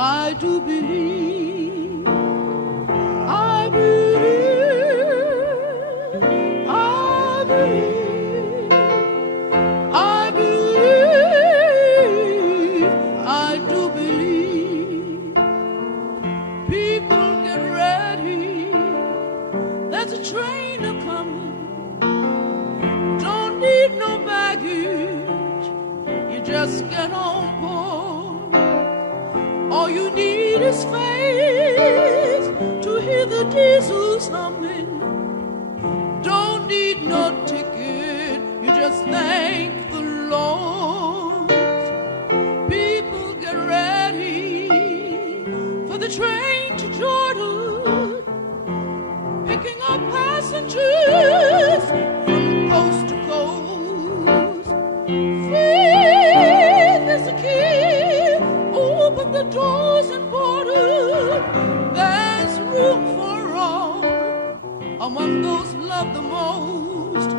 I do believe, I believe, I believe, I believe, I do believe. People get ready, there's a train a-coming. Don't need no baggage, you just get on board. All you need is faith to hear the diesels humming. Don't need no ticket, you just thank the Lord. People get ready for the train to Jordan, picking up passengers from coast to coast. Faith is the key. Open the doors and borders. There's room for all among those loved the most.